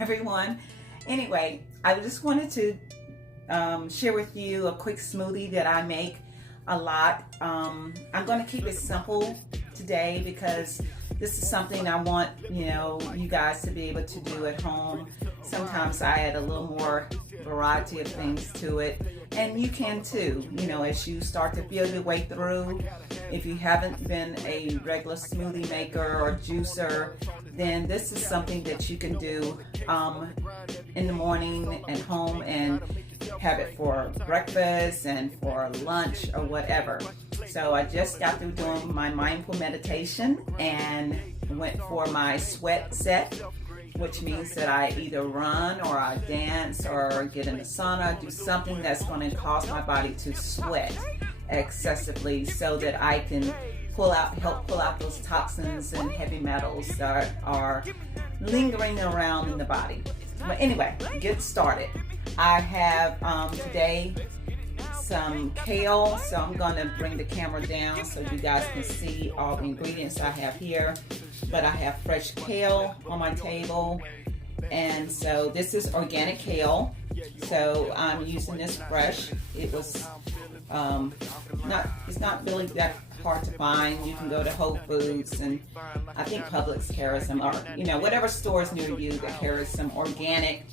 everyone. Anyway, I just wanted to share with you a quick smoothie that I make a lot. I'm going to keep it simple today because this is something I want, you guys to be able to do at home. Sometimes I add a little more variety of things to it, and you can too, as you start to feel your way through. If you haven't been a regular smoothie maker or juicer, then this is something that you can do in the morning at home and have it for breakfast and for lunch or whatever. So I just got through doing my mindful meditation and went for my sweat set, which means that I either run or I dance or get in the sauna, do something that's going to cause my body to sweat excessively so that I can help pull out those toxins and heavy metals that are lingering around in the body. But anyway, get started. I have today some kale, so I'm going to bring the camera down so you guys can see all the ingredients I have here. But I have fresh kale on my table, and so this is organic kale, so I'm using this fresh. It was it's not really that hard to find. You can go to Whole Foods, and I think Publix carries some, or whatever stores near you that carries some organic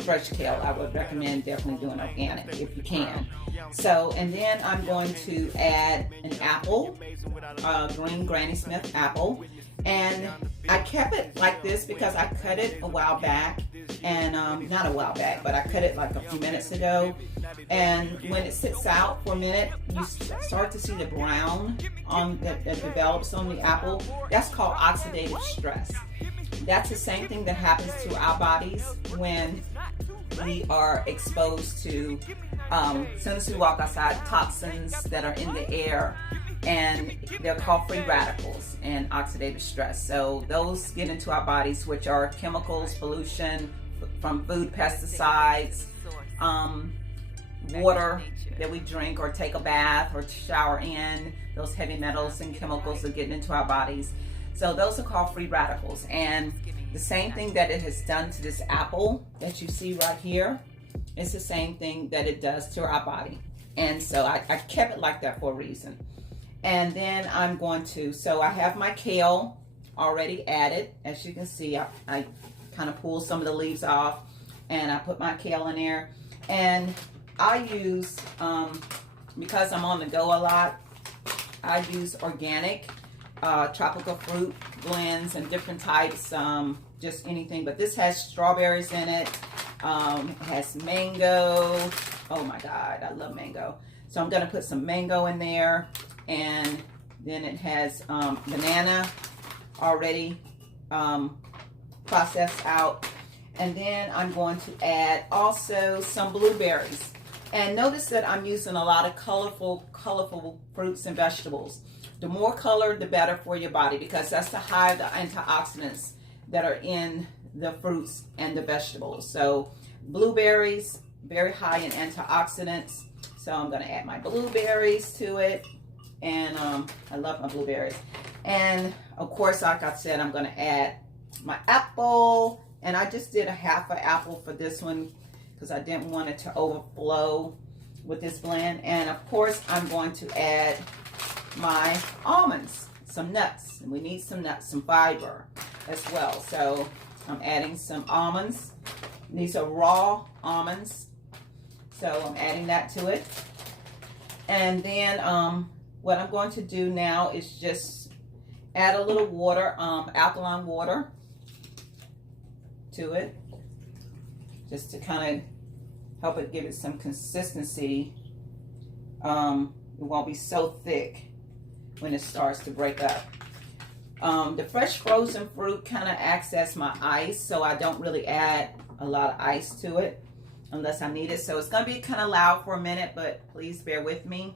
fresh kale. I would recommend definitely doing organic if you can. So, and then I'm going to add an apple, green Granny Smith apple. And I kept it like this because I cut it a while back, and not a while back, but I cut it like a few minutes ago. And when it sits out for a minute, you start to see the brown that develops on the apple. That's called oxidative stress. That's the same thing that happens to our bodies when we are exposed to, as soon as we walk outside, toxins that are in the air. And they're called free radicals and oxidative stress. So those get into our bodies, which are chemicals, pollution from food, pesticides, water that we drink or take a bath or shower in. Those heavy metals and chemicals are getting into our bodies. So those are called free radicals. And the same thing that it has done to this apple that you see right here, it's the same thing that it does to our body. And so I kept it like that for a reason. And then I'm going to, so I have my kale already added. As you can see, I kind of pulled some of the leaves off, and I put my kale in there. And I use, because I'm on the go a lot, I use organic tropical fruit blends and different types, just anything. But this has strawberries in it. It has mango. Oh my God, I love mango. So I'm going to put some mango in there. And then it has banana already processed out. And then I'm going to add also some blueberries. And notice that I'm using a lot of colorful fruits and vegetables. The more color, the better for your body, because that's the high of the antioxidants that are in the fruits and the vegetables. So blueberries, very high in antioxidants. So I'm going to add my blueberries to it. And I love my blueberries. And of course, like I said, I'm going to add my apple. And I just did a half an apple for this one because I didn't want it to overflow with this blend. And of course, I'm going to add my almonds, some nuts. And we need some nuts, some fiber as well. So I'm adding some almonds. These are raw almonds. So I'm adding that to it. And then what I'm going to do now is just add a little water, alkaline water to it, just to kind of help it give it some consistency. It won't be so thick when it starts to break up. The fresh frozen fruit kind of acts as my ice, so I don't really add a lot of ice to it unless I need it. So it's going to be kind of loud for a minute, but please bear with me.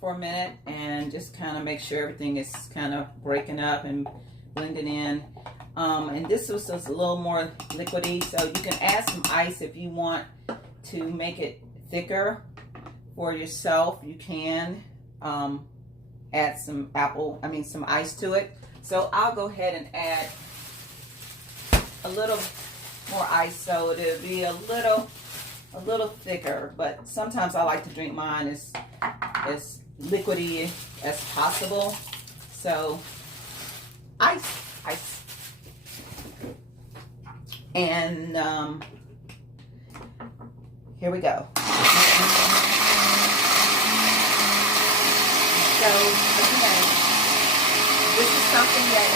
for a minute and just kind of make sure everything is kind of breaking up and blending in. And this was just a little more liquidy, so you can add some ice if you want to make it thicker for yourself. You can add some some ice to it. So I'll go ahead and add a little more ice so it'll be a little thicker, but sometimes I like to drink mine as liquidy as possible. So ice. And here we go. So again, this is something that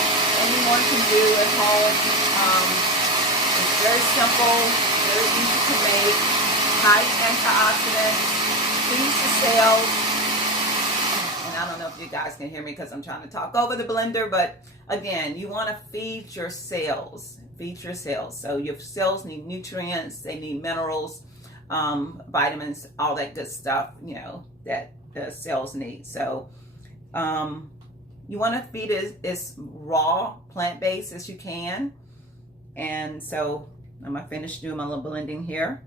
anyone can do at home. It's very simple, very easy to make, high antioxidants, feeds the cells. And I don't know if you guys can hear me because I'm trying to talk over the blender, but again, you want to feed your cells. Feed your cells. So your cells need nutrients, they need minerals, vitamins, all that good stuff, you know, that the cells need. So you want to feed it as raw, plant-based as you can. And so I'm going to finish doing my little blending here.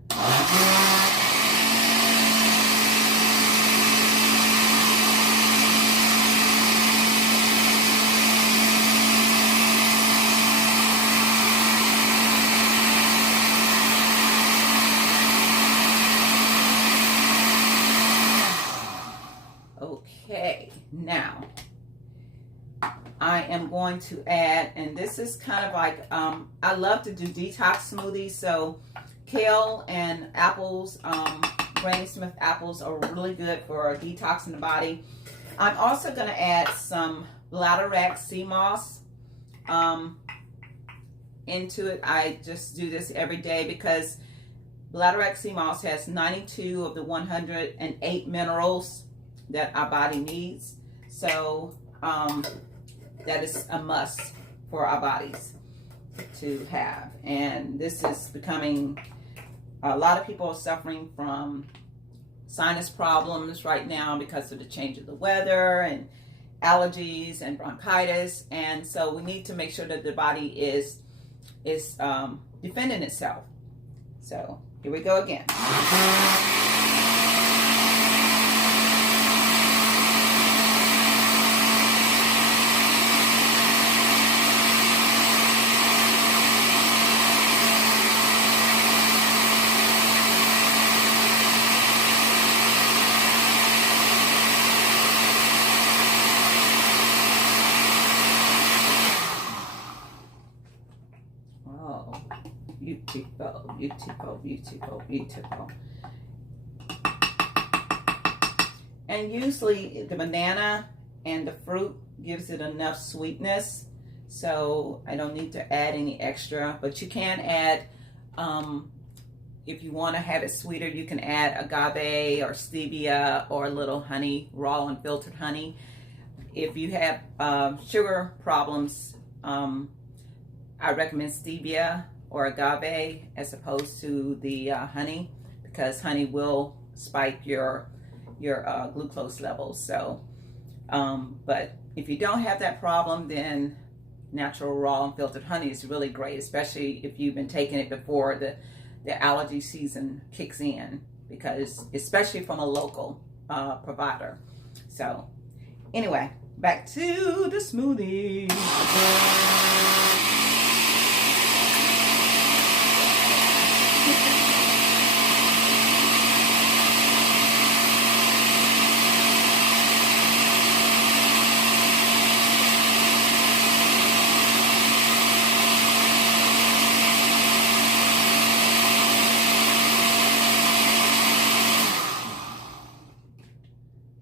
Okay, now I am going to add, and this is kind of like, I love to do detox smoothies, so kale and apples, Granny Smith apples are really good for detoxing the body. I'm also going to add some bladderwrack sea moss into it. I just do this every day because bladderwrack sea moss has 92 of the 108 minerals that our body needs. So that is a must for our bodies to have. And this is becoming, a lot of people are suffering from sinus problems right now because of the change of the weather and allergies and bronchitis. And so we need to make sure that the body is defending itself. So here we go again. Beautiful, beautiful, beautiful. And usually the banana and the fruit gives it enough sweetness, so I don't need to add any extra. But you can add, if you want to have it sweeter, you can add agave or stevia or a little honey, raw and filtered honey. If you have sugar problems, I recommend stevia or agave as opposed to the honey, because honey will spike your glucose levels. So but if you don't have that problem, then natural raw and filtered honey is really great, especially if you've been taking it before the allergy season kicks in, because especially from a local provider. So anyway, back to the smoothie.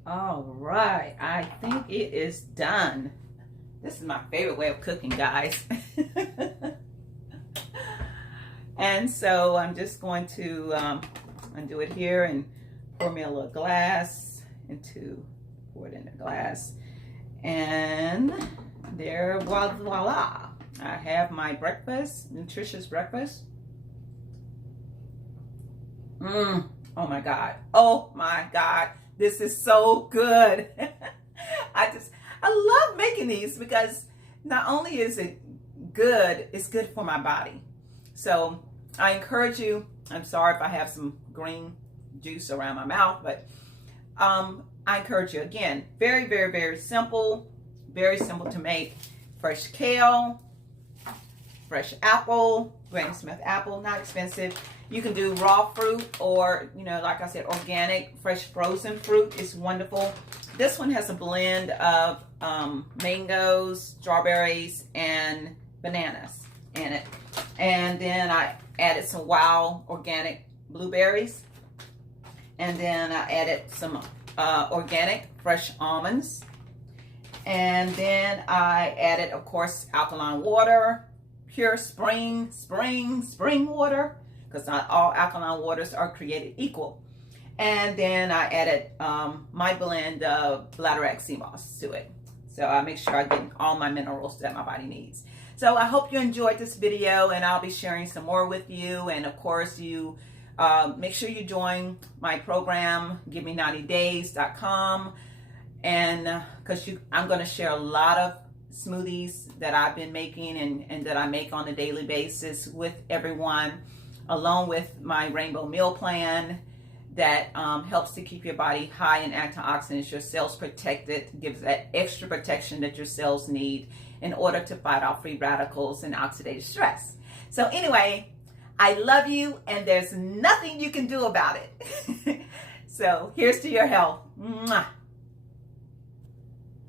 All right, I think it is done. This is my favorite way of cooking, guys. And so I'm just going to undo it here and pour me a little glass pour it in the glass. And there, voila. I have my breakfast, nutritious breakfast. Oh my God. Oh my God. This is so good. I love making these because not only is it good, it's good for my body. So I encourage you. I'm sorry if I have some green juice around my mouth, but I encourage you again. Very, very, very simple to make. Fresh kale, fresh apple, Granny Smith apple, not expensive. You can do raw fruit or, like I said, organic, fresh frozen fruit is wonderful. This one has a blend of mangoes, strawberries, and bananas in it. And then I added some wild organic blueberries. And then I added some organic fresh almonds. And then I added, of course, alkaline water, pure spring water, because not all alkaline waters are created equal. And then I added my blend of bladderwrack sea moss to it. So I make sure I get all my minerals that my body needs. So I hope you enjoyed this video, and I'll be sharing some more with you. And of course, you make sure you join my program, GiveMe90days.com. And because I'm going to share a lot of smoothies that I've been making and that I make on a daily basis with everyone, along with my rainbow meal plan that helps to keep your body high in antioxidants, your cells protected, gives that extra protection that your cells need in order to fight off free radicals and oxidative stress. So anyway, I love you, and there's nothing you can do about it. So here's to your health. Mwah.